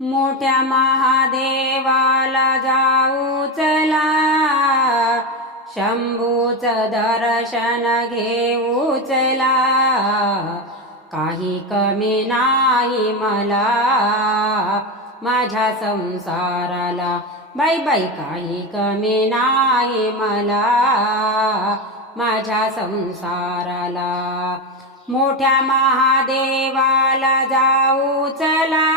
मोठ्या महादेवाला जाऊ चला, शंभूचं दर्शन घेऊ चला. काही कमी नाही मला माझ्या संसाराला, बाई बाई काही कमी नाही मला माझ्या संसाराला. मोठ्या महादेवाला जाऊ चला,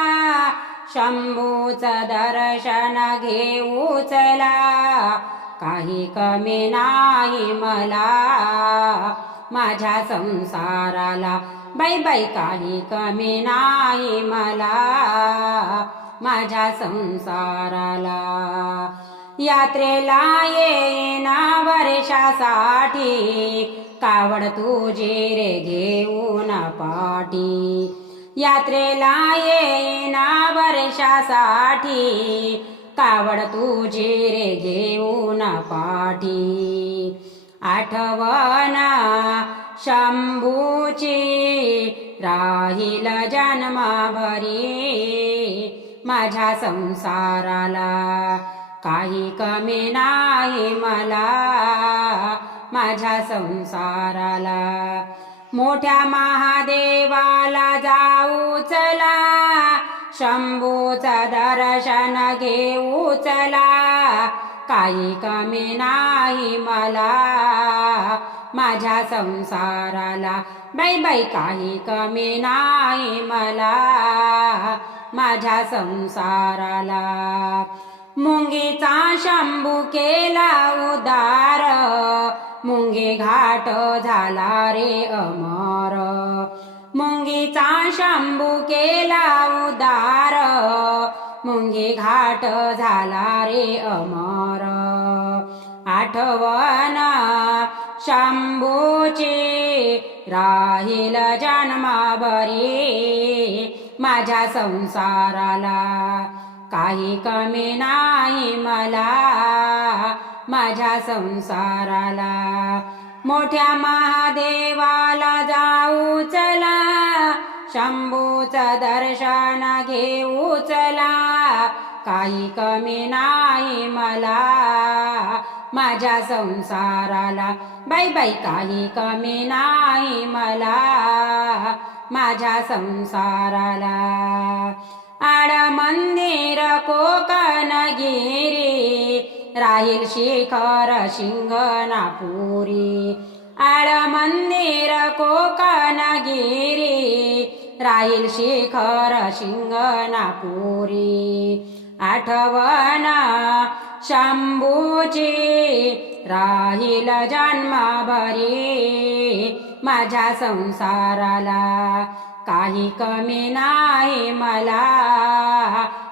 शंभूचं दर्शन घेऊ चला. काही कमी नाही मला माझ्या संसाराला, बाई बाई काही कमी नाही मला माझ्या संसाराला. यात्रेला येईना वर्षासाठी, कावड तुझी रे घेऊन पाठी. यात्रेला येईना वर्षासाठी, कावड तुझी रे घेऊन पाठी. आठवण शंभूची राहील जन्मभरी माझ्या संसाराला. काही कमी नाही मला माझ्या संसाराला. मोठ्या महादेवाला जाऊ चला, शंभूचं दर्शन घेऊ चला. काही कमी नाही मला माझ्या संसाराला, बाई बाई काही कमी नाही मला माझ्या संसाराला. मुंगीचा शंभू केला उदार, मुंगी घाट झाला रे अमर. मुंगीचा शंभू केला उदार, मुंगी घाट झाला रे अमर. आठवण शंभूची राहील जन्मभरी माझ्या संसाराला. काही कमी नाही मला माझ्या संसाराला. मोठ्या महादेवाला जाऊ चला, शंभूचं दर्शन घेऊ चला. काही कमी नाही मला माझ्या संसाराला, बाई बाई काही कमी नाही मला माझ्या संसाराला. आड मंदिर कोकणगिरी, राहील शिखर शिंगणापुरी. आड मंदिर कोकणगिरी, राहील शिखर शिंगणापुरी. आठवण शंभूची राहील जन्मभरी माझ्या संसाराला. काही कमी नाही मला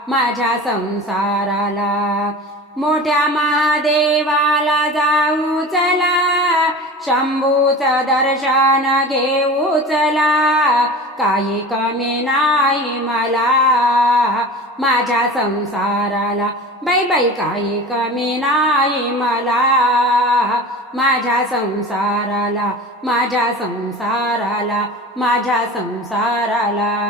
माझ्या संसाराला. मोठ्या महादेवाला जाऊ चला, शंभूचं दर्शन घेऊ चला. काही कमी नाही मला माझ्या संसाराला, बाई बाई काही कमी नाही मला माझ्या संसाराला, माझ्या संसाराला, माझ्या संसाराला.